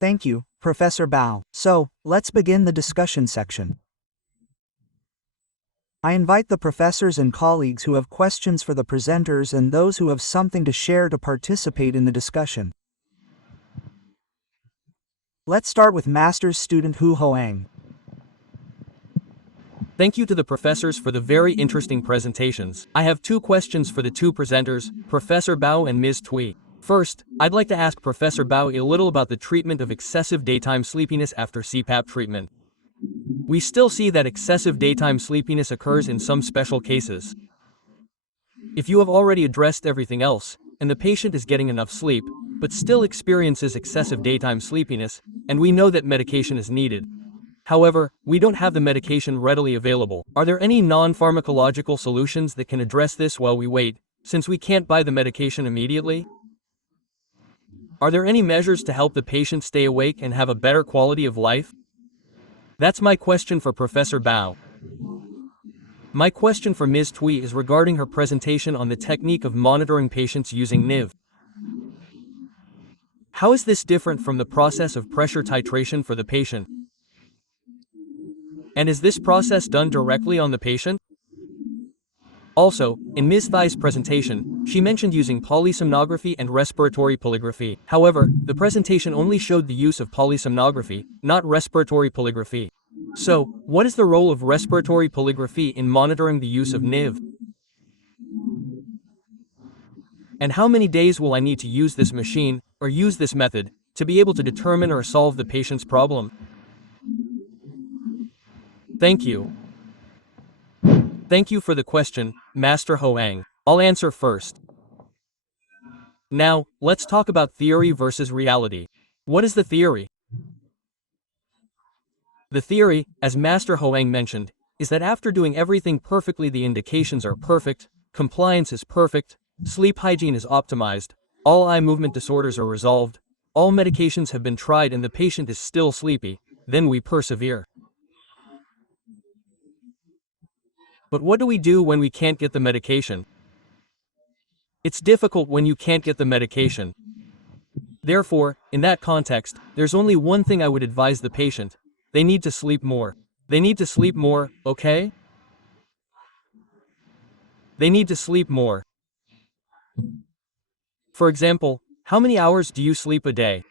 Thank you, Professor Bao. So, let's begin the discussion section. I invite the professors and colleagues who have questions for the presenters and those who have something to share to participate in the discussion. Let's start with Master's student Hu Hoang. Thank you to the professors for the very interesting presentations. I have two questions for the two presenters, Professor Bao and Ms. Thuỷ. First, I'd like to ask Professor Bao a little about the treatment of excessive daytime sleepiness after CPAP treatment. We still see that excessive daytime sleepiness occurs in some special cases. If you have already addressed everything else, and the patient is getting enough sleep, but still experiences excessive daytime sleepiness, and we know that medication is needed. However, we don't have the medication readily available. Are there any non-pharmacological solutions that can address this while we wait, since we can't buy the medication immediately? Are there any measures to help the patient stay awake and have a better quality of life? That's my question for Professor Bao. My question for Ms. Thuỷ is regarding her presentation on the technique of monitoring patients using NIV. How is this different from the process of pressure titration for the patient? And is this process done directly on the patient? Also, in Ms. Thuï's presentation, she mentioned using polysomnography and respiratory polygraphy. However, the presentation only showed the use of polysomnography, not respiratory polygraphy. So, what is the role of respiratory polygraphy in monitoring the use of NIV? And how many days will I need to use this machine, or use this method, to be able to determine or solve the patient's problem? Thank you. Thank you for the question, Master Hoang. I'll answer first. Now, let's talk about theory versus reality. What is the theory? The theory, as Master Hoang mentioned, is that after doing everything perfectly, the indications are perfect, compliance is perfect, sleep hygiene is optimized, all eye movement disorders are resolved, all medications have been tried and the patient is still sleepy, then we persevere. But what do we do when we can't get the medication? It's difficult when you can't get the medication. Therefore, in that context, there's only one thing I would advise the patient. They need to sleep more. They need to sleep more, okay? They need to sleep more. For example, how many hours do you sleep a day?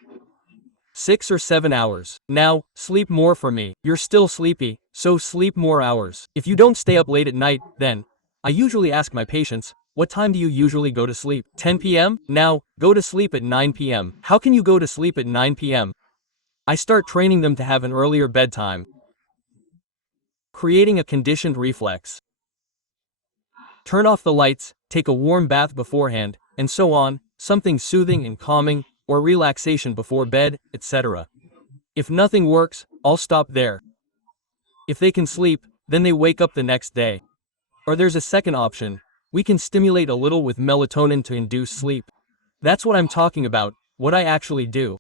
6 or 7 hours. Now, sleep more for me. You're still sleepy, so sleep more hours. If you don't stay up late at night, then, I usually ask my patients, what time do you usually go to sleep? 10 p.m.? Now, go to sleep at 9 p.m. How can you go to sleep at 9 p.m.? I start training them to have an earlier bedtime. Creating a conditioned reflex. Turn off the lights, take a warm bath beforehand, and so on, something soothing and calming, or relaxation before bed, etc. If nothing works, I'll stop there. If they can sleep, then they wake up the next day. Or there's a second option. We can stimulate a little with melatonin to induce sleep. That's what I'm talking about, what I actually do.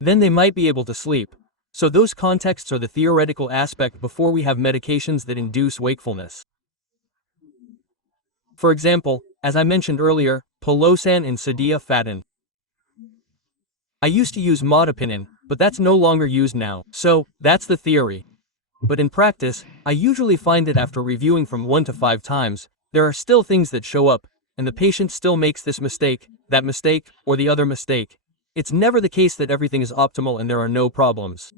Then they might be able to sleep. So those contexts are the theoretical aspect before we have medications that induce wakefulness. For example, as I mentioned earlier, polosan and sodiafatin. I used to use modipinin, but that's no longer used now. So, that's the theory. But in practice, I usually find that after reviewing from 1 to 5 times, there are still things that show up, and the patient still makes this mistake, that mistake, or the other mistake. It's never the case that everything is optimal and there are no problems.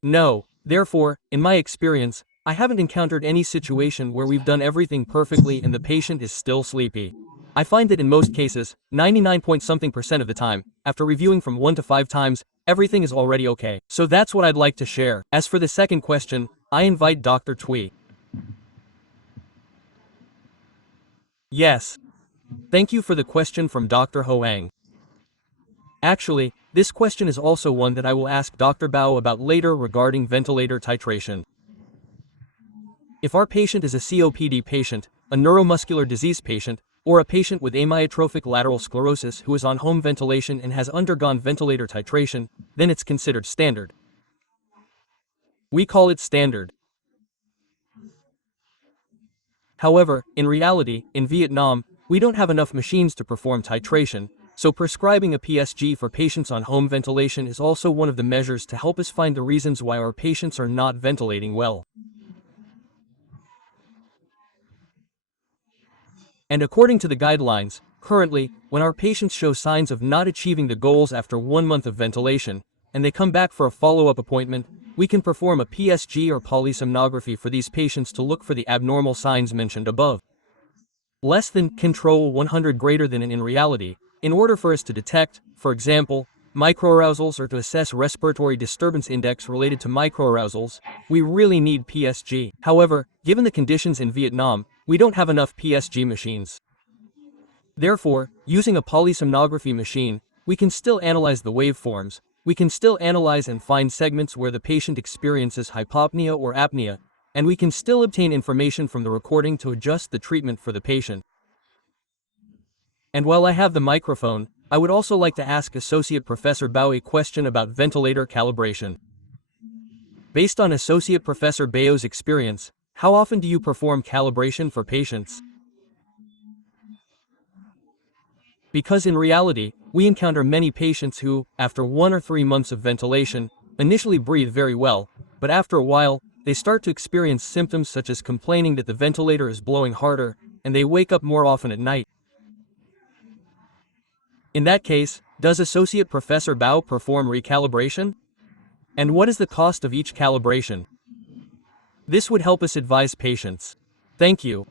No, therefore, in my experience, I haven't encountered any situation where we've done everything perfectly and the patient is still sleepy. I find that in most cases, 99% of the time, after reviewing from 1 to 5 times, everything is already okay. So that's what I'd like to share. As for the second question, I invite Dr. Thuỷ. Yes. Thank you for the question from Dr. Hoang. Actually, this question is also one that I will ask Dr. Bao about later regarding ventilator titration. If our patient is a COPD patient, a neuromuscular disease patient, or a patient with amyotrophic lateral sclerosis who is on home ventilation and has undergone ventilator titration, then it's considered standard. We call it standard. However, in reality, in Vietnam, we don't have enough machines to perform titration, So prescribing a PSG for patients on home ventilation is also one of the measures to help us find the reasons why our patients are not ventilating well. And according to the guidelines, currently, when our patients show signs of not achieving the goals after 1 month of ventilation, and they come back for a follow-up appointment, we can perform a PSG or polysomnography for these patients to look for the abnormal signs mentioned above. Less than control 100 greater than in reality, in order for us to detect, for example, microarousals or to assess respiratory disturbance index related to microarousals, we really need PSG. However, given the conditions in Vietnam, we don't have enough PSG machines. Therefore, using a polysomnography machine, we can still analyze the waveforms, we can still analyze and find segments where the patient experiences hypopnea or apnea, and we can still obtain information from the recording to adjust the treatment for the patient. And while I have the microphone, I would also like to ask Associate Professor Bao a question about ventilator calibration. Based on Associate Professor Bao's experience, how often do you perform calibration for patients? Because in reality, we encounter many patients who, after 1 or 3 months of ventilation, initially breathe very well, but after a while, they start to experience symptoms such as complaining that the ventilator is blowing harder, and they wake up more often at night. In that case, does Associate Professor Bao perform recalibration? And what is the cost of each calibration? This would help us advise patients. Thank you.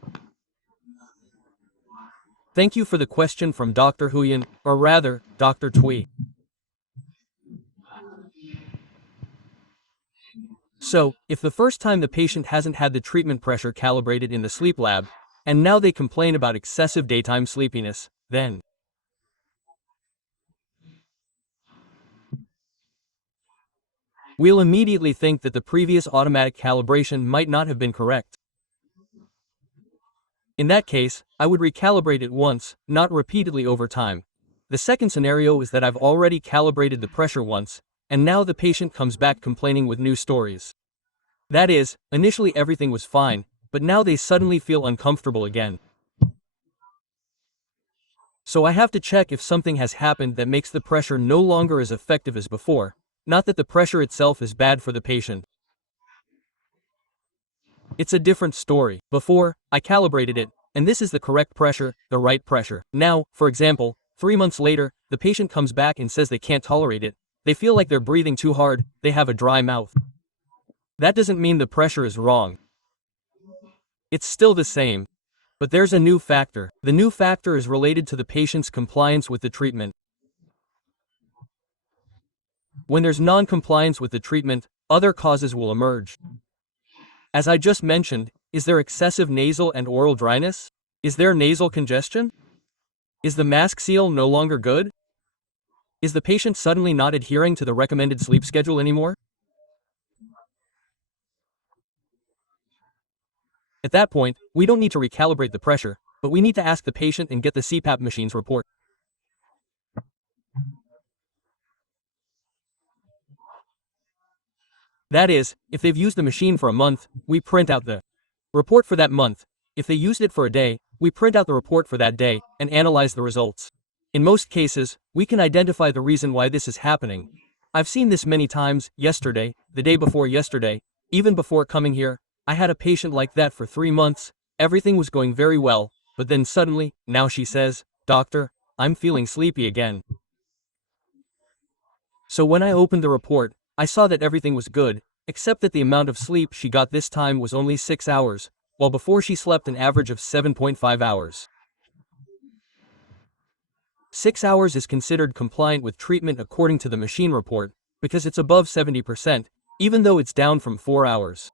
Thank you for the question from Dr. Huyen, or rather, Dr. Thuỷ. So, if the first time the patient hasn't had the treatment pressure calibrated in the sleep lab, and now they complain about excessive daytime sleepiness, then we'll immediately think that the previous automatic calibration might not have been correct. In that case, I would recalibrate it once, not repeatedly over time. The second scenario is that I've already calibrated the pressure once, and now the patient comes back complaining with new stories. That is, initially everything was fine, but now they suddenly feel uncomfortable again. So I have to check if something has happened that makes the pressure no longer as effective as before, not that the pressure itself is bad for the patient. It's a different story. Before, I calibrated it, and this is the correct pressure, the right pressure. Now, for example, 3 months later, the patient comes back and says they can't tolerate it, they feel like they're breathing too hard, they have a dry mouth. That doesn't mean the pressure is wrong. It's still the same. But there's a new factor. The new factor is related to the patient's compliance with the treatment. When there's non-compliance with the treatment, other causes will emerge. As I just mentioned, is there excessive nasal and oral dryness? Is there nasal congestion? Is the mask seal no longer good? Is the patient suddenly not adhering to the recommended sleep schedule anymore? At that point, we don't need to recalibrate the pressure, but we need to ask the patient and get the CPAP machine's report. That is, if they've used the machine for a month, we print out the report for that month. If they used it for a day, we print out the report for that day and analyze the results. In most cases, we can identify the reason why this is happening. I've seen this many times. Yesterday, the day before yesterday, even before coming here, I had a patient like that for 3 months. Everything was going very well, but then suddenly, now she says, "Doctor, I'm feeling sleepy again." So when I opened the report, I saw that everything was good, except that the amount of sleep she got this time was only 6 hours, while before she slept an average of 7.5 hours. 6 hours is considered compliant with treatment according to the machine report, because it's above 70%, even though it's down from 4 hours.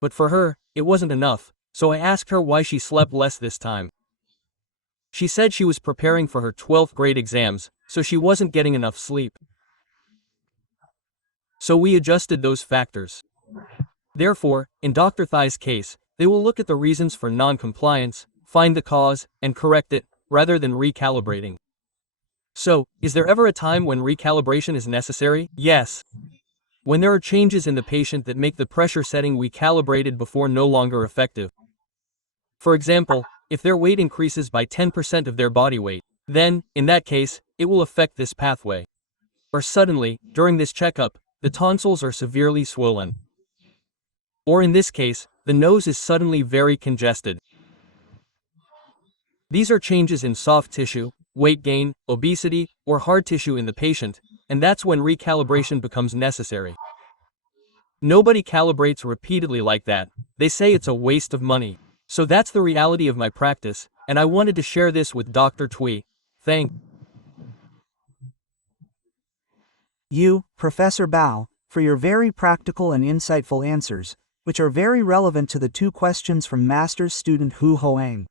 But for her, it wasn't enough, so I asked her why she slept less this time. She said she was preparing for her 12th grade exams, so she wasn't getting enough sleep. So we adjusted those factors. Therefore, in Dr. Thai's case, they will look at the reasons for non-compliance, find the cause, and correct it, rather than recalibrating. So, is there ever a time when recalibration is necessary? Yes. When there are changes in the patient that make the pressure setting we calibrated before no longer effective. For example, if their weight increases by 10% of their body weight, then, in that case, it will affect this pathway. Or suddenly, during this checkup, the tonsils are severely swollen. Or in this case, the nose is suddenly very congested. These are changes in soft tissue, weight gain, obesity, or hard tissue in the patient, and that's when recalibration becomes necessary. Nobody calibrates repeatedly like that. They say it's a waste of money. So that's the reality of my practice, and I wanted to share this with Dr. Thuỷ. Thank you, Professor Bao, for your very practical and insightful answers, which are very relevant to the two questions from master's student Hu Hoang.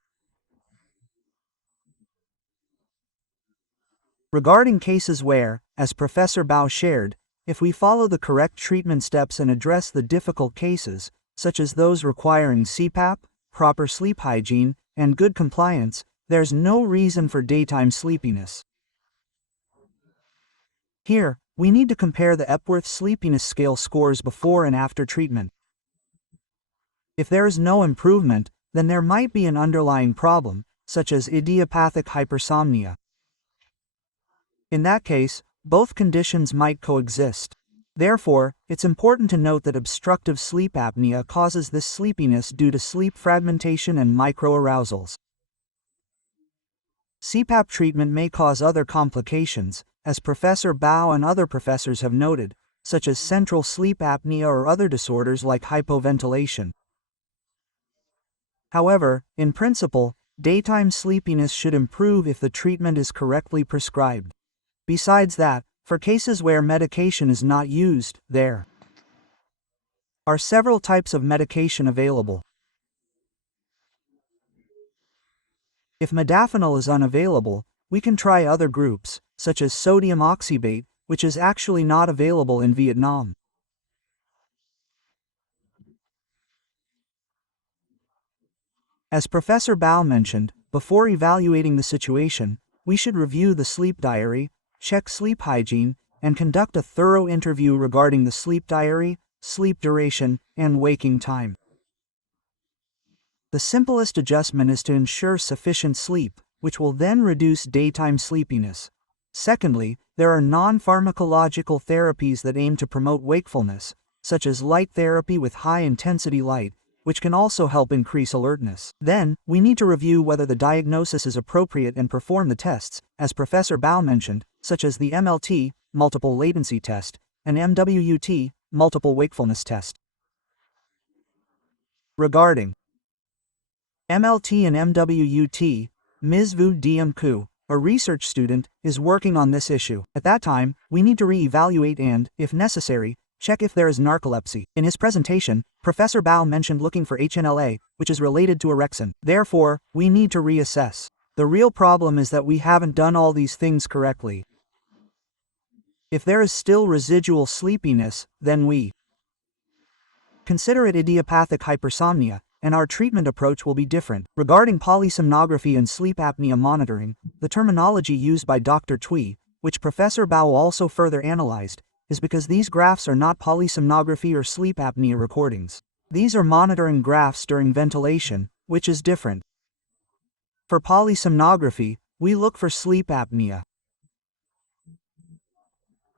Regarding cases where, as Professor Bao shared, if we follow the correct treatment steps and address the difficult cases, such as those requiring CPAP, proper sleep hygiene, and good compliance, there's no reason for daytime sleepiness. Here, we need to compare the Epworth Sleepiness Scale scores before and after treatment. If there is no improvement, then there might be an underlying problem, such as idiopathic hypersomnia. In that case, both conditions might coexist. Therefore, it's important to note that obstructive sleep apnea causes this sleepiness due to sleep fragmentation and microarousals. CPAP treatment may cause other complications, as Professor Bao and other professors have noted, such as central sleep apnea or other disorders like hypoventilation. However, in principle, daytime sleepiness should improve if the treatment is correctly prescribed. Besides that, for cases where medication is not used, there are several types of medication available. If modafinil is unavailable, we can try other groups, such as sodium oxybate, which is actually not available in Vietnam. As Professor Bao mentioned, before evaluating the situation, we should review the sleep diary, check sleep hygiene, and conduct a thorough interview regarding the sleep diary, sleep duration, and waking time. The simplest adjustment is to ensure sufficient sleep, which will then reduce daytime sleepiness. Secondly, there are non-pharmacological therapies that aim to promote wakefulness, such as light therapy with high-intensity light, which can also help increase alertness. Then, we need to review whether the diagnosis is appropriate and perform the tests, as Professor Bao mentioned, such as the MLT, multiple latency test, and MWUT, multiple wakefulness test. Regarding MLT and MWUT, Ms. Vu Diem Ku, a research student, is working on this issue. At that time, we need to re-evaluate and, if necessary, check if there is narcolepsy. In his presentation, Professor Bao mentioned looking for HNLA, which is related to orexin. Therefore, we need to reassess. The real problem is that we haven't done all these things correctly. If there is still residual sleepiness, then we consider it idiopathic hypersomnia, and our treatment approach will be different. Regarding polysomnography and sleep apnea monitoring, the terminology used by Dr. Thuỷ, which Professor Bao also further analyzed, is because these graphs are not polysomnography or sleep apnea recordings. These are monitoring graphs during ventilation, which is different. For polysomnography, we look for sleep apnea.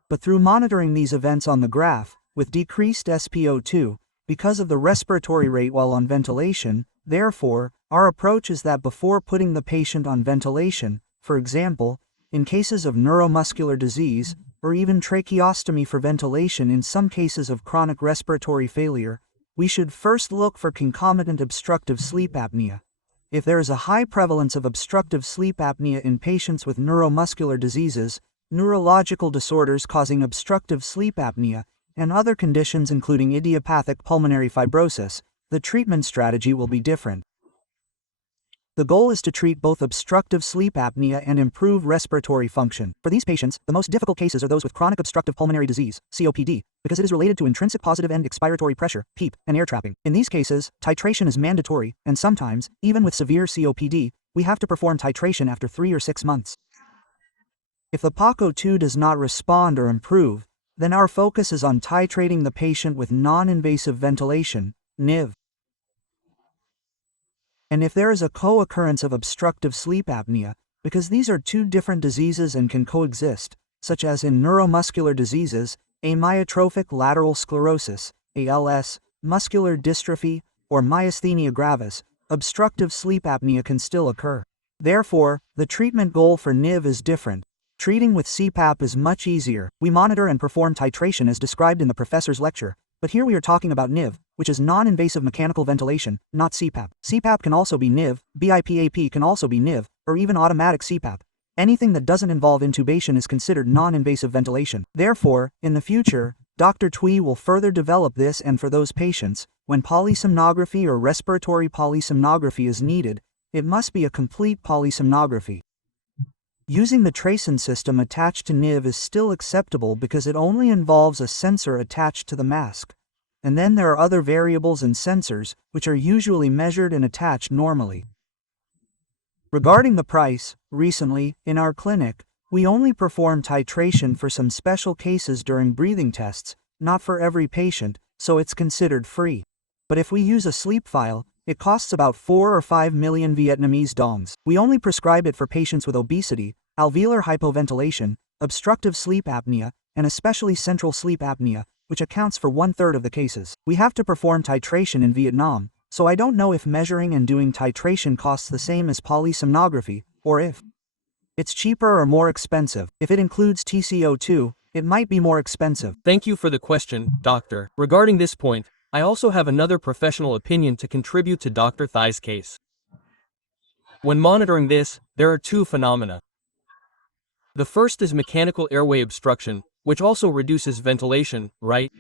But through monitoring these events on the graph, with decreased SpO2, because of the respiratory rate while on ventilation, therefore, our approach is that before putting the patient on ventilation, for example, in cases of neuromuscular disease, or even tracheostomy for ventilation in some cases of chronic respiratory failure, we should first look for concomitant obstructive sleep apnea. If there is a high prevalence of obstructive sleep apnea in patients with neuromuscular diseases, neurological disorders causing obstructive sleep apnea, and other conditions including idiopathic pulmonary fibrosis, the treatment strategy will be different. The goal is to treat both obstructive sleep apnea and improve respiratory function. For these patients, the most difficult cases are those with chronic obstructive pulmonary disease, COPD, because it is related to intrinsic positive end expiratory pressure, PEEP, and air trapping. In these cases, titration is mandatory, and sometimes, even with severe COPD, we have to perform titration after 3 or 6 months. If the POCO2 does not respond or improve, then our focus is on titrating the patient with non-invasive ventilation, NIV. And if there is a co-occurrence of obstructive sleep apnea, because these are two different diseases and can coexist, such as in neuromuscular diseases, amyotrophic lateral sclerosis, ALS, muscular dystrophy, or myasthenia gravis, obstructive sleep apnea can still occur. Therefore, the treatment goal for NIV is different. Treating with CPAP is much easier. We monitor and perform titration as described in the professor's lecture, but here we are talking about NIV, which is non-invasive mechanical ventilation, not CPAP. CPAP can also be NIV, BIPAP can also be NIV, or even automatic CPAP. Anything that doesn't involve intubation is considered non-invasive ventilation. Therefore, in the future, Dr. Thuỷ will further develop this, and for those patients, when polysomnography or respiratory polysomnography is needed, it must be a complete polysomnography. Using the tracing system attached to NIV is still acceptable because it only involves a sensor attached to the mask. And then there are other variables and sensors, which are usually measured and attached normally. Regarding the price, recently, in our clinic, we only perform titration for some special cases during breathing tests, not for every patient, so it's considered free. But if we use a sleep file, it costs about 4 or 5 million Vietnamese dongs. We only prescribe it for patients with obesity, alveolar hypoventilation, obstructive sleep apnea, and especially central sleep apnea, which accounts for 1/3 of the cases. We have to perform titration in Vietnam, so I don't know if measuring and doing titration costs the same as polysomnography, or if it's cheaper or more expensive. If it includes TCO2, it might be more expensive. Thank you for the question, doctor. Regarding this point, I also have another professional opinion to contribute to Dr. Thuï's case. When monitoring this, there are two phenomena. The first is mechanical airway obstruction, which also reduces ventilation, right?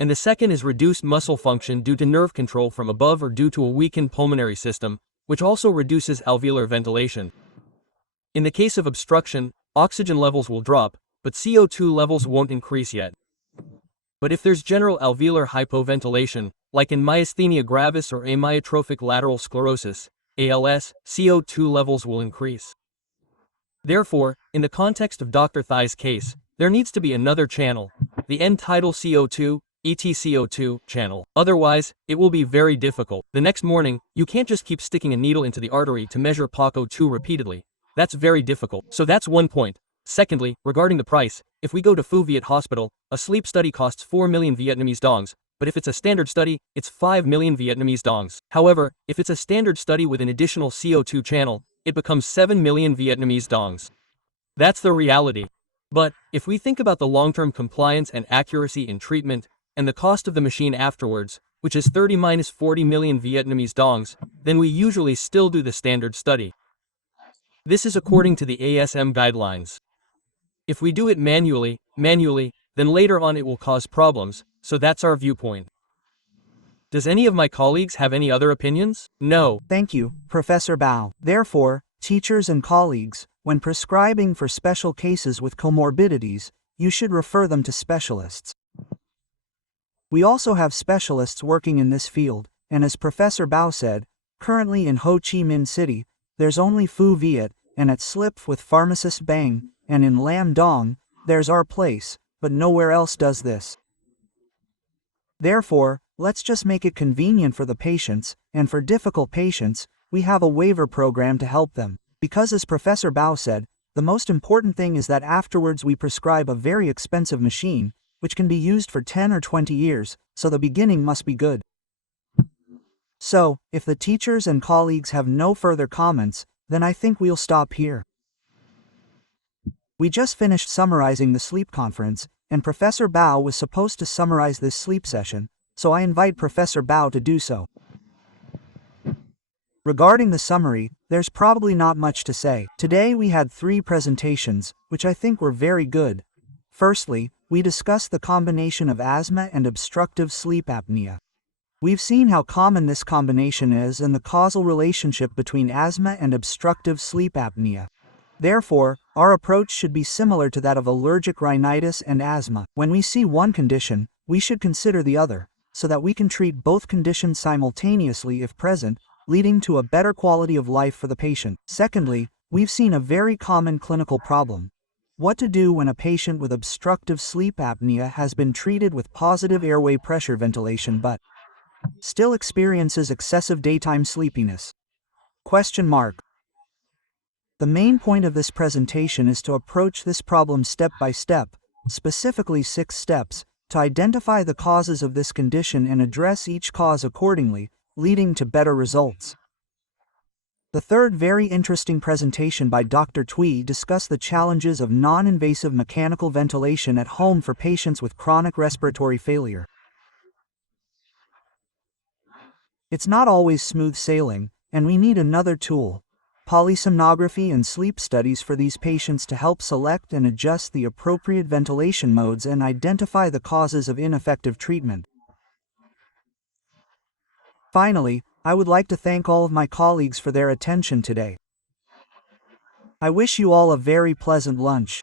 And the second is reduced muscle function due to nerve control from above or due to a weakened pulmonary system, which also reduces alveolar ventilation. In the case of obstruction, oxygen levels will drop, but CO2 levels won't increase yet. But if there's general alveolar hypoventilation, like in myasthenia gravis or amyotrophic lateral sclerosis, ALS, CO2 levels will increase. Therefore, in the context of Dr. Thuï's case, there needs to be another channel, the end-tidal CO2, ETCO2 channel. Otherwise, it will be very difficult. The next morning, you can't just keep sticking a needle into the artery to measure POCO2 repeatedly. That's very difficult. So that's one point. Secondly, regarding the price, if we go to Phu Viet Hospital, a sleep study costs 4 million Vietnamese dongs, but if it's a standard study, it's 5 million Vietnamese dongs. However, if it's a standard study with an additional CO2 channel, it becomes 7 million Vietnamese dongs. That's the reality. But, if we think about the long-term compliance and accuracy in treatment, and the cost of the machine afterwards, which is 30-40 million Vietnamese dongs, then we usually still do the standard study. This is according to the ASM guidelines. If we do it manually, then later on it will cause problems, so that's our viewpoint. Does any of my colleagues have any other opinions? No. Thank you, Professor Bao. Therefore, teachers and colleagues, when prescribing for special cases with comorbidities, you should refer them to specialists. We also have specialists working in this field, and as Professor Bao said, currently in Ho Chi Minh City, there's only Phu Viet, and at Slip with pharmacist Bang, and in Lam Dong, there's our place, but nowhere else does this. Therefore, let's just make it convenient for the patients, and for difficult patients, we have a waiver program to help them. Because as Professor Bao said, the most important thing is that afterwards we prescribe a very expensive machine, which can be used for 10 or 20 years, so the beginning must be good. So, if the teachers and colleagues have no further comments, then I think we'll stop here. We just finished summarizing the sleep conference, and Professor Bao was supposed to summarize this sleep session, so I invite Professor Bao to do so. Regarding the summary, there's probably not much to say. Today we had 3 presentations, which I think were very good. Firstly, we discussed the combination of asthma and obstructive sleep apnea. We've seen how common this combination is and the causal relationship between asthma and obstructive sleep apnea. Therefore, our approach should be similar to that of allergic rhinitis and asthma. When we see one condition, we should consider the other, so that we can treat both conditions simultaneously if present, leading to a better quality of life for the patient. Secondly, we've seen a very common clinical problem. What to do when a patient with obstructive sleep apnea has been treated with positive airway pressure ventilation but still experiences excessive daytime sleepiness? Question mark. The main point of this presentation is to approach this problem step by step, specifically 6 steps, to identify the causes of this condition and address each cause accordingly, leading to better results. The third very interesting presentation by Dr. Thuỷ discussed the challenges of non-invasive mechanical ventilation at home for patients with chronic respiratory failure. It's not always smooth sailing, and we need another tool, polysomnography and sleep studies for these patients to help select and adjust the appropriate ventilation modes and identify the causes of ineffective treatment. Finally, I would like to thank all of my colleagues for their attention today. I wish you all a very pleasant lunch.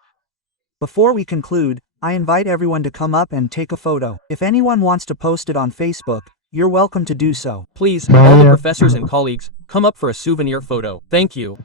Before we conclude, I invite everyone to come up and take a photo. If anyone wants to post it on Facebook, you're welcome to do so. Please, all the professors and colleagues, come up for a souvenir photo. Thank you.